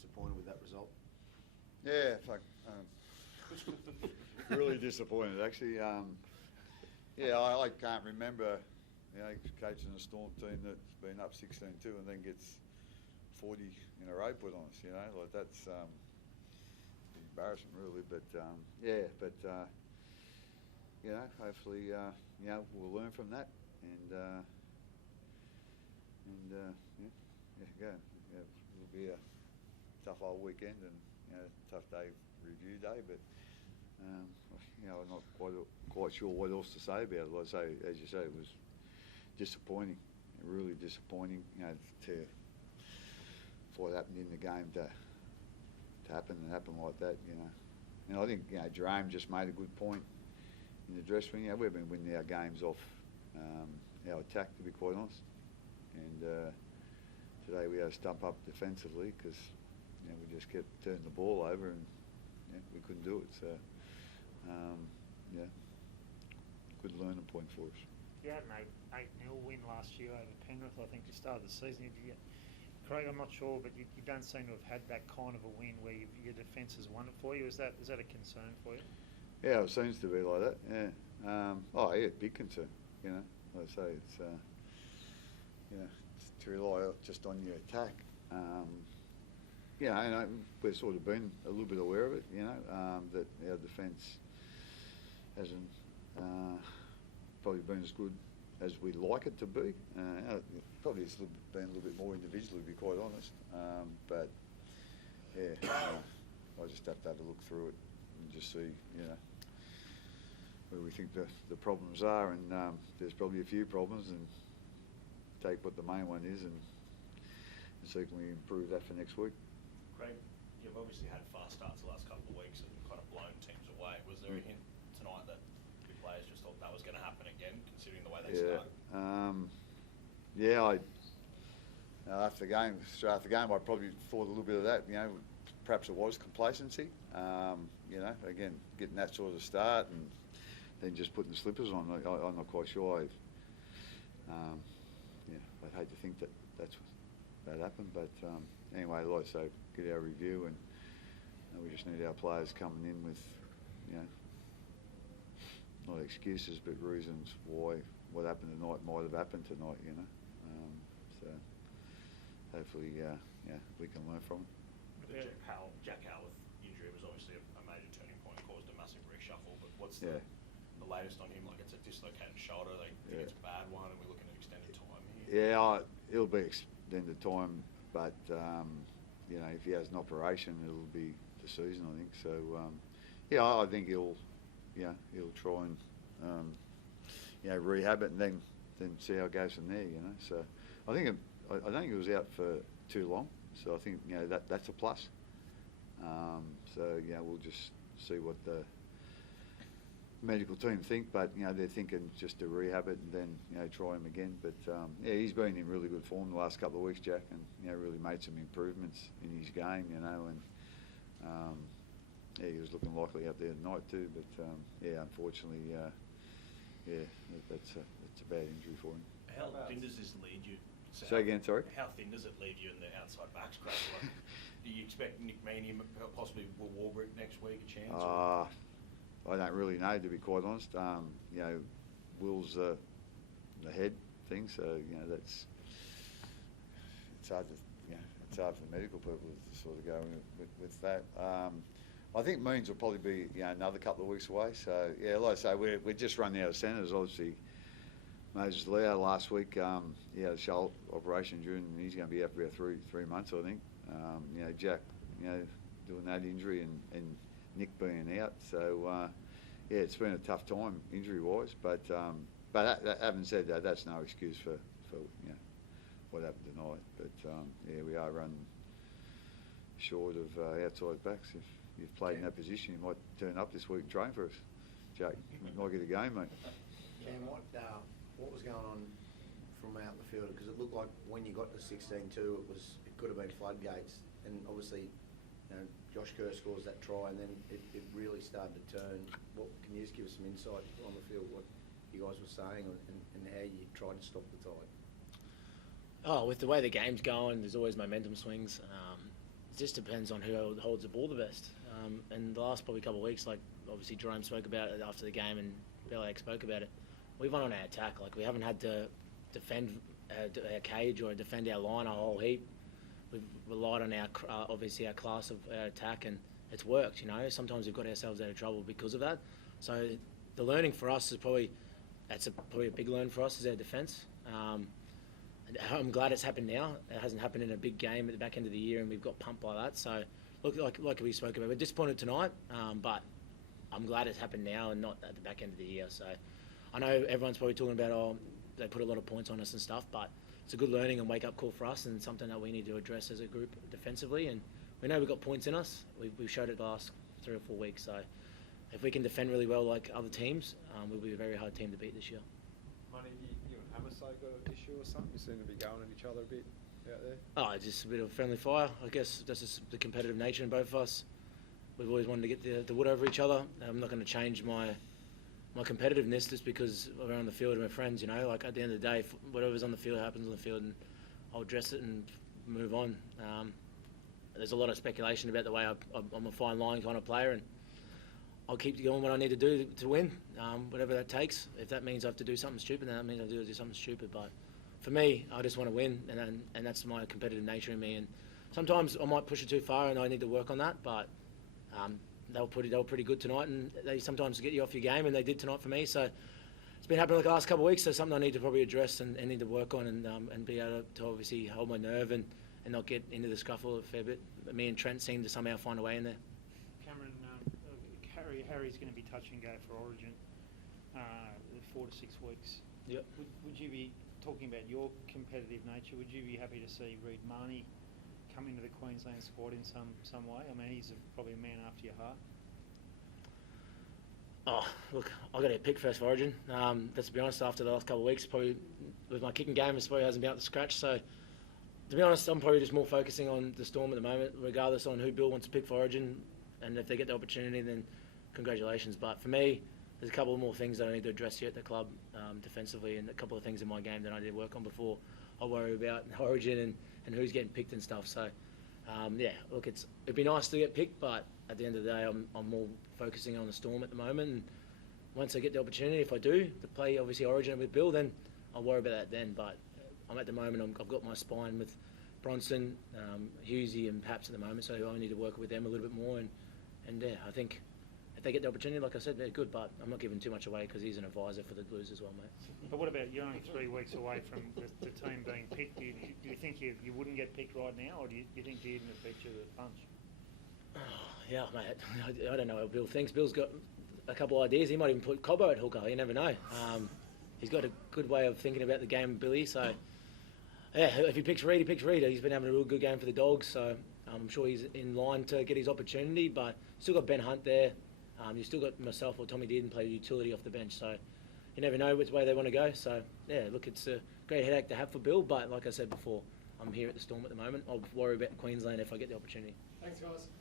disappointed with that result? Yeah, really disappointed actually. I can't remember, coaching a Storm team that's been up 16-2 and then gets 40 in a row put on us. That's embarrassing really. But hopefully we'll learn from that and it'll be a tough old weekend and tough day review day, but I'm not quite sure what else to say about it. Like I say, as you say, it was disappointing, really disappointing. For what happened in the game to happen like that. And I think Jerome just made a good point in the dressing room. We've been winning our games off our attack, to be quite honest. And today we had to stump up defensively because we just kept turning the ball over and we couldn't do it. So good learning point for us. You had an 8-0 win last year over Penrith, I think, to start the season. Craig, I'm not sure, but you don't seem to have had that kind of a win where your defence has won it for you. Is that a concern for you? Yeah, it seems to be like that. Yeah. Big concern. Like I say, it's to rely just on your attack. We've sort of been a little bit aware of it. That our defence hasn't probably been as good as we'd like it to be. Probably it's been a little bit more individually, to be quite honest. I just have to have a look through it and just see, where we think the problems are. And there's probably a few problems, and take what the main one is and see can we improve that for next week. Craig, you've obviously had fast starts the last couple of weeks and kind of blown teams away. Was there a hint tonight that the players just thought that was going to happen again, considering the way they started? After the game, I probably thought a little bit of that. Perhaps it was complacency. Again, getting that sort of start and then just putting the slippers on. I'm not quite sure. I'd hate to think that happened, but anyway, like I say, get our review and we just need our players coming in with, not excuses but reasons why what happened tonight might have happened tonight. So hopefully, we can learn from it. Jack Howarth injury was obviously a major turning point, caused a massive reshuffle. But what's the latest on him? Like, it's a dislocated shoulder. They think it's a bad one, and we're looking at extended time here. Yeah, it'll be extended time, but if he has an operation, it'll be the season, I think. So I think he'll try and rehab it and then see how it goes from there. So I don't think it was out for too long. So I think that's a plus. We'll just see what the medical team think, but they're thinking just to rehab it and then try him again. But he's been in really good form the last couple of weeks, Jack, and really made some improvements in his game. He was looking likely out there tonight too. But unfortunately, that's a bad injury for him. How thin does this lead you? Say again, sorry. How thin does it leave you in the outside backs, Craig? Do you expect Nick Meaney, possibly Will Warbrick next week, a chance? I don't really know, to be quite honest. Will's the head thing, so that's it's hard for medical people to sort of go with that. I think Means will probably be another couple of weeks away. So like I say, we're just running out of centres. Obviously, Moses Leo last week, he had a shoulder operation and he's going to be out for about three months, I think. Jack, doing that injury and Nick being out. So, it's been a tough time injury-wise. But having said that, that's no excuse for what happened tonight. But, we are running short of outside backs. If you've played in that position, you might turn up this week and train for us. Jack, you might get a game, mate. Cam, what was going on from out the field? Because it looked like when you got to 16-2, it could have been floodgates, and obviously, Josh Kerr scores that try, and then it really started to turn. Can you just give us some insight on the field, what you guys were saying, and how you tried to stop the tide? With the way the game's going, there's always momentum swings. just depends on who holds the ball the best. And the last probably couple of weeks, like obviously Jerome spoke about it after the game and Bellamy spoke about it, we've run on our attack. Like we haven't had to defend our cage or defend our line a whole heap. We've relied on our obviously our class of our attack, and it's worked. Sometimes we've got ourselves out of trouble because of that. So the learning for us is probably a big learn for us is our defence. I'm glad it's happened now. It hasn't happened in a big game at the back end of the year, and we've got pumped by that. So, look, like we spoke about, we're disappointed tonight, but I'm glad it's happened now and not at the back end of the year. So, I know everyone's probably talking about, they put a lot of points on us and stuff, but it's a good learning and wake-up call for us and something that we need to address as a group defensively. And we know we've got points in us. We've showed it the last 3 or 4 weeks. So, if we can defend really well like other teams, we'll be a very hard team to beat this year. Money, you and Hammersley got an issue or something? You seem to be going at each other a bit out there. Oh, just a bit of friendly fire. I guess that's just the competitive nature in both of us. We've always wanted to get the wood over each other. I'm not going to change my competitiveness just because we're on the field and we're friends. Like at the end of the day, whatever's on the field happens on the field, and I'll address it and move on. There's a lot of speculation about the way I'm a fine line kind of player, and I'll keep doing what I need to do to win, whatever that takes. If that means I have to do something stupid, then that means I do something stupid. But for me, I just want to win, and that's my competitive nature in me. And sometimes I might push it too far, and I need to work on that. But they were pretty good tonight, and they sometimes get you off your game, and they did tonight for me. So it's been happening like the last couple of weeks. So something I need to probably address and need to work on, and be able to obviously hold my nerve and not get into the scuffle a fair bit. But me and Trent seem to somehow find a way in there. Cameron, Harry's going to be touch and go for Origin 4 to 6 weeks. Yep. Would you be talking about your competitive nature? Would you be happy to see Reid Marnie come into the Queensland squad in some way? I mean, he's probably a man after your heart. Oh, look, I've got to get picked first for Origin. Let's be honest, after the last couple of weeks, probably with my kicking game, it probably hasn't been up to scratch. So, to be honest, I'm probably just more focusing on the Storm at the moment, regardless on who Bill wants to pick for Origin. And if they get the opportunity, then congratulations. But for me, there's a couple of more things that I need to address here at the club defensively, and a couple of things in my game that I need to work on before I worry about Origin and who's getting picked and stuff. So, look, it'd be nice to get picked, but at the end of the day, I'm more focusing on the Storm at the moment. And once I get the opportunity, if I do, to play obviously Origin with Bill, then I'll worry about that then. But I'm at the moment, I've got my spine with Bronson, Hughesy and Paps at the moment, so I need to work with them a little bit more. And I think if they get the opportunity, like I said, they're good, but I'm not giving too much away because he's an advisor for the Blues as well, mate. But what about you're only 3 weeks away from the team being picked? Do you think you wouldn't get picked right now, or do you think Dearden would beat you to the punch? Yeah, mate. I don't know what Bill thinks. Bill's got a couple of ideas. He might even put Cobbo at hooker. You never know. He's got a good way of thinking about the game, Billy. So, yeah, if he picks Reid, he picks Reid. He's been having a real good game for the Dogs, so I'm sure he's in line to get his opportunity. But still got Ben Hunt there. You've still got myself or Tommy Dearden play utility off the bench. So you never know which way they want to go. So, yeah, look, it's a great headache to have for Bill. But like I said before, I'm here at the Storm at the moment. I'll worry about Queensland if I get the opportunity. Thanks, guys.